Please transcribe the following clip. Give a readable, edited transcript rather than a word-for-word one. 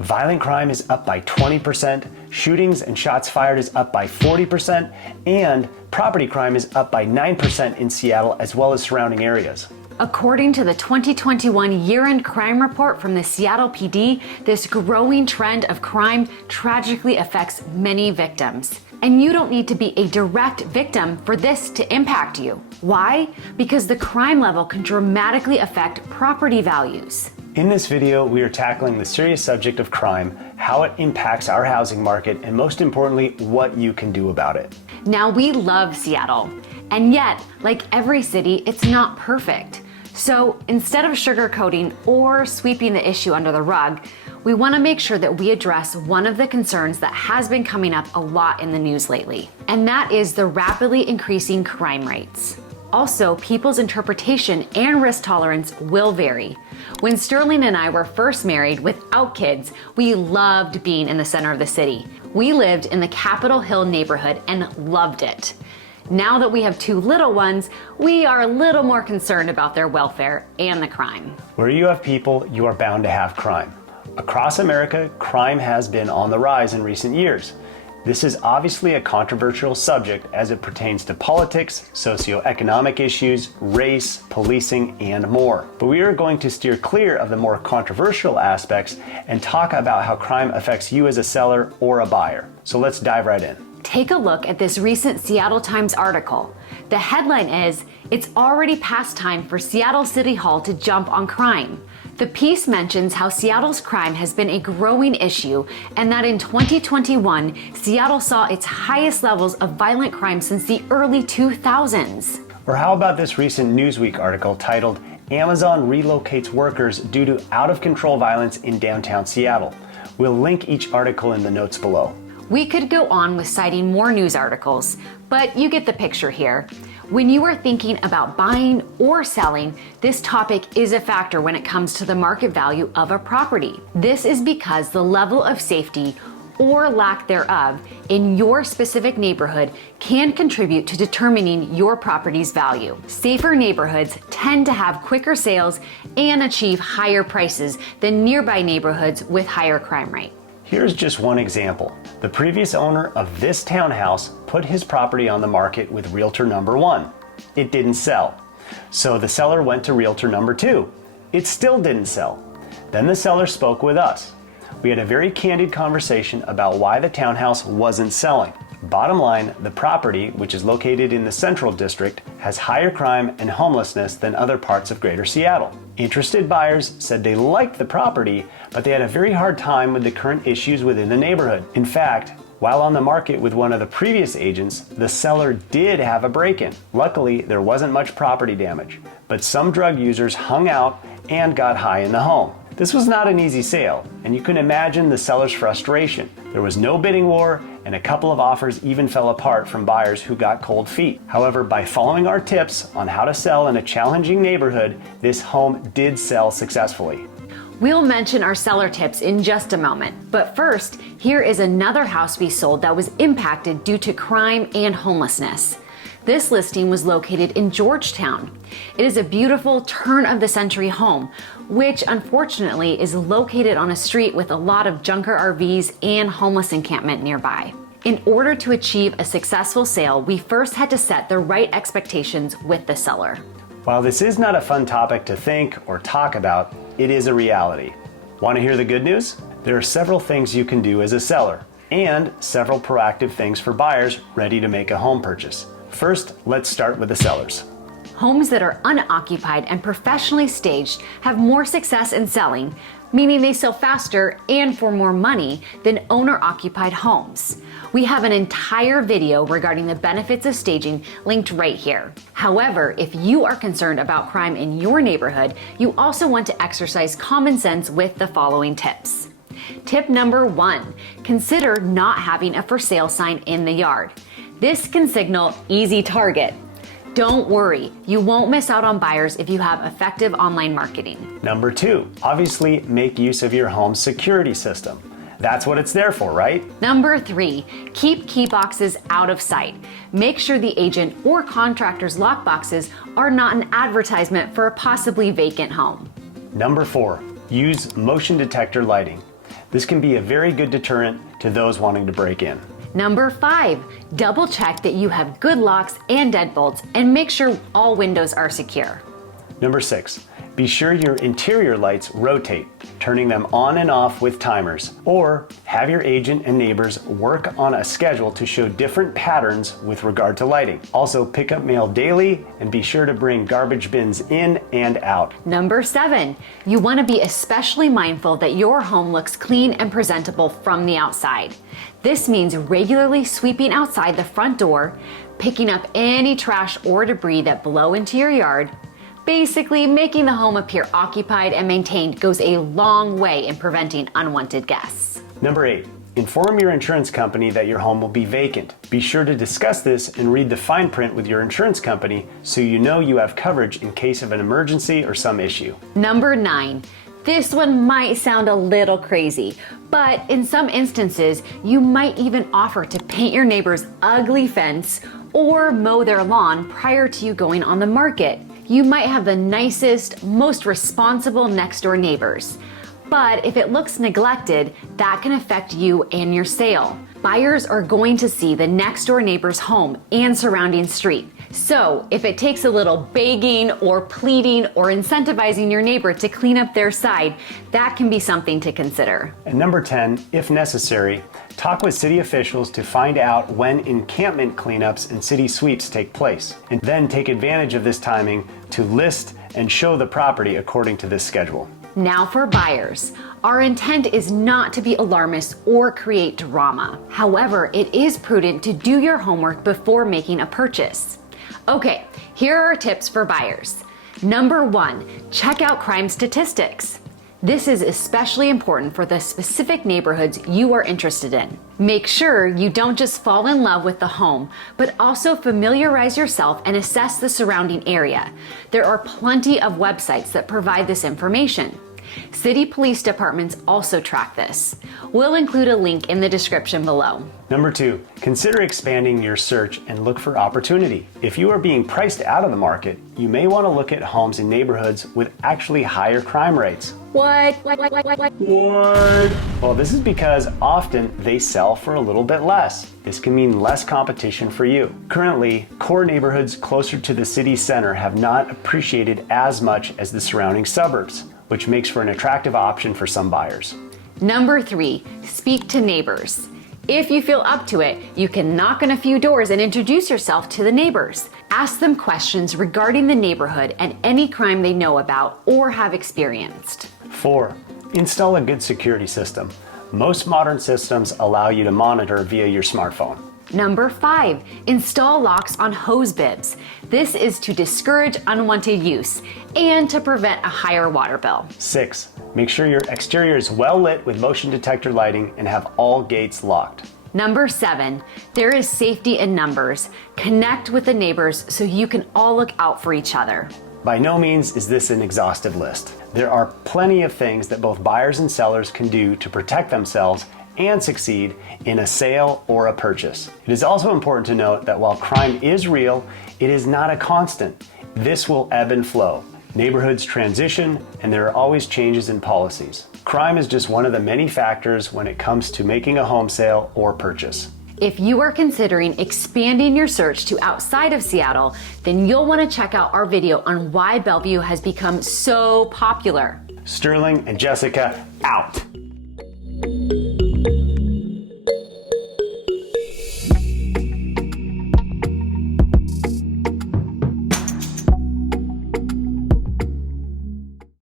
Violent crime is up by 20%, shootings and shots fired is up by 40%, and property crime is up by 9% in Seattle as well as surrounding areas. According to the 2021 year-end crime report from the Seattle PD, this growing trend of crime tragically affects many victims. And you don't need to be a direct victim for this to impact you. Why? Because the crime level can dramatically affect property values. In this video, we are tackling the serious subject of crime, how it impacts our housing market, and most importantly, what you can do about it. Now, we love Seattle, and yet, like every city, it's not perfect. So instead of sugarcoating or sweeping the issue under the rug, we want to make sure that we address one of the concerns that has been coming up a lot in the news lately, and that is the rapidly increasing crime rates. Also, people's interpretation and risk tolerance will vary. When Sterling and I were first married without kids, we loved being in the center of the city. We lived in the Capitol Hill neighborhood and loved it. Now that we have two little ones, we are a little more concerned about their welfare and the crime. Where you have people, you are bound to have crime. Across America, crime has been on the rise in recent years. This is obviously a controversial subject as it pertains to politics, socioeconomic issues, race, policing, and more. But we are going to steer clear of the more controversial aspects and talk about how crime affects you as a seller or a buyer. So let's dive right in. Take a look at this recent Seattle Times article. The headline is, "It's already past time for Seattle City Hall to jump on crime." The piece mentions how Seattle's crime has been a growing issue and that in 2021, Seattle saw its highest levels of violent crime since the early 2000s. Or how about this recent Newsweek article titled, "Amazon Relocates Workers Due to Out-of-Control Violence in Downtown Seattle." We'll link each article in the notes below. We could go on with citing more news articles, but you get the picture here. When you are thinking about buying or selling, this topic is a factor when it comes to the market value of a property. This is because the level of safety or lack thereof in your specific neighborhood can contribute to determining your property's value. Safer neighborhoods tend to have quicker sales and achieve higher prices than nearby neighborhoods with higher crime rate. Here's just one example. The previous owner of this townhouse put his property on the market with realtor number 1. It didn't sell. So the seller went to realtor number 2. It still didn't sell. Then the seller spoke with us. We had a very candid conversation about why the townhouse wasn't selling. Bottom line, the property, which is located in the Central District, has higher crime and homelessness than other parts of Greater Seattle. Interested buyers said they liked the property, but they had a very hard time with the current issues within the neighborhood. In fact, while on the market with one of the previous agents, the seller did have a break-in. Luckily, there wasn't much property damage, but some drug users hung out and got high in the home. This was not an easy sale, and you can imagine the seller's frustration. There was no bidding war, and a couple of offers even fell apart from buyers who got cold feet. However, by following our tips on how to sell in a challenging neighborhood, this home did sell successfully. We'll mention our seller tips in just a moment, but first, here is another house we sold that was impacted due to crime and homelessness. This listing was located in Georgetown. It is a beautiful turn-of-the-century home, which unfortunately is located on a street with a lot of junker RVs and homeless encampment nearby. In order to achieve a successful sale, we first had to set the right expectations with the seller. While this is not a fun topic to think or talk about, it is a reality. Want to hear the good news? There are several things you can do as a seller, and several proactive things for buyers ready to make a home purchase. First, let's start with the sellers. Homes that are unoccupied and professionally staged have more success in selling, meaning they sell faster and for more money than owner-occupied homes. We have an entire video regarding the benefits of staging linked right here. However, if you are concerned about crime in your neighborhood, you also want to exercise common sense with the following tips. Tip number 1, consider not having a for sale sign in the yard. This can signal easy target. Don't worry, you won't miss out on buyers if you have effective online marketing. Number 2, obviously make use of your home's security system. That's what it's there for, right? Number 3, keep key boxes out of sight. Make sure the agent or contractor's lockboxes are not an advertisement for a possibly vacant home. Number 4, use motion detector lighting. This can be a very good deterrent to those wanting to break in. Number 5, double check that you have good locks and deadbolts and make sure all windows are secure. Number 6, be sure your interior lights rotate, turning them on and off with timers, or have your agent and neighbors work on a schedule to show different patterns with regard to lighting. Also, pick up mail daily and be sure to bring garbage bins in and out. Number 7, you want to be especially mindful that your home looks clean and presentable from the outside. This means regularly sweeping outside the front door, picking up any trash or debris that blow into your yard. Basically, making the home appear occupied and maintained goes a long way in preventing unwanted guests. Number 8, inform your insurance company that your home will be vacant. Be sure to discuss this and read the fine print with your insurance company so you know you have coverage in case of an emergency or some issue. Number 9, this one might sound a little crazy, but in some instances, you might even offer to paint your neighbor's ugly fence or mow their lawn prior to you going on the market. You might have the nicest, most responsible next door neighbors. But if it looks neglected, that can affect you and your sale. Buyers are going to see the next door neighbor's home and surrounding street. So if it takes a little begging or pleading or incentivizing your neighbor to clean up their side, that can be something to consider. And number 10, if necessary, talk with city officials to find out when encampment cleanups and city sweeps take place, and then take advantage of this timing to list and show the property according to this schedule. Now for buyers. Our intent is not to be alarmist or create drama. However, it is prudent to do your homework before making a purchase. Okay, here are tips for buyers. Number 1, check out crime statistics. This is especially important for the specific neighborhoods you are interested in. Make sure you don't just fall in love with the home, but also familiarize yourself and assess the surrounding area. There are plenty of websites that provide this information. City police departments also track this. We'll include a link in the description below. Number 2, consider expanding your search and look for opportunity. If you are being priced out of the market, you may want to look at homes in neighborhoods with actually higher crime rates. What? Well, this is because often they sell for a little bit less. This can mean less competition for you. Currently, core neighborhoods closer to the city center have not appreciated as much as the surrounding suburbs, which makes for an attractive option for some buyers. Number 3, speak to neighbors. If you feel up to it, you can knock on a few doors and introduce yourself to the neighbors. Ask them questions regarding the neighborhood and any crime they know about or have experienced. 4, install a good security system. Most modern systems allow you to monitor via your smartphone. Number 5, install locks on hose bibs. This is to discourage unwanted use and to prevent a higher water bill. 6, make sure your exterior is well lit with motion detector lighting and have all gates locked. Number 7, there is safety in numbers. Connect with the neighbors so you can all look out for each other. By no means is this an exhaustive list. There are plenty of things that both buyers and sellers can do to protect themselves and succeed in a sale or a purchase. It is also important to note that while crime is real, it is not a constant. This will ebb and flow. Neighborhoods transition, and there are always changes in policies. Crime is just one of the many factors when it comes to making a home sale or purchase. If you are considering expanding your search to outside of Seattle, then you'll want to check out our video on why Bellevue has become so popular. Sterling and Jessica out.